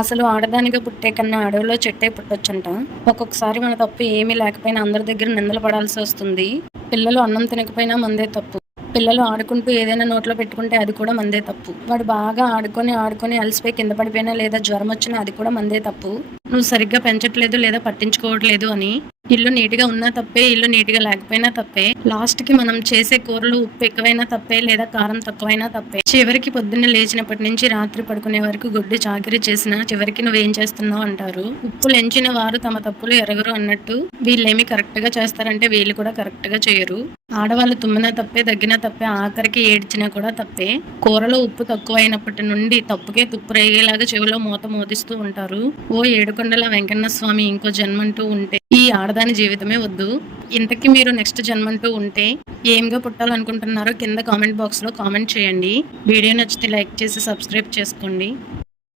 అసలు ఆడదానిగా పుట్టే కన్నా అడవిలో చెట్టే పుట్టొచ్చంట. ఒక్కొక్కసారి మన తప్పు ఏమీ లేకపోయినా అందరి దగ్గర నిందలు పడాల్సి వస్తుంది. పిల్లలు అన్నం తినకపోయినా మనదే తప్పు. పిల్లలు ఆడుకుంటూ ఏదైనా నోట్లో పెట్టుకుంటే అది కూడా మనదే తప్పు. వాడు బాగా ఆడుకొని అలసిపోయి కింద పడిపోయినా లేదా జ్వరం వచ్చినా అది కూడా మనదే తప్పు. నువ్వు సరిగ్గా పెంచట్లేదు లేదా పట్టించుకోవట్లేదు అని. ఇల్లు నీట్‌గా ఉన్నా తప్పే, ఇల్లు నీట్‌గా లేకపోయినా తప్పే. లాస్ట్‌కి మనం చేసే కూరలో ఉప్పు ఎక్కువైనా తప్పే లేదా కారం తక్కువైనా తప్పే. చివరికి పొద్దున్నే లేచినప్పటి నుంచి రాత్రి పడుకునే వరకు గొడ్డు చాకిరీ చేసినా చివరికి నువ్వేం చేస్తున్నావు అంటారు. ఉప్పులెంచిన వారు తమ తప్పులు ఎరగరు అన్నట్టు వీళ్ళేమి కరెక్ట్‌గా చేస్తారంటే వీళ్ళు కూడా కరెక్ట్‌గా చేయరు. ఆడవాళ్ళు తుమ్మినా తప్పే, దగ్గినా తప్పే, ఆఖరికి ఏడ్చినా కూడా తప్పే. కూరలో ఉప్పు తక్కువైనప్పటి నుండి తప్పుకే తుప్పు రేగేలాగా చెవిలో మూత మోదిస్తూ ఉంటారు. ఓ ఏడుకొండల వెంకన్న స్వామి ఇంకో జన్మంటూ ఉంటే ఈ ఆడదాని జీవితమే వద్దు. ఇంతకీ మీరు నెక్స్ట్ జన్మంటూ ఉంటే ఏంగా పుట్టాలనుకుంటున్నారో కింద కామెంట్ బాక్స్‌లో కామెంట్ చేయండి. వీడియో నచ్చితే లైక్ చేసి సబ్స్క్రైబ్ చేసుకోండి.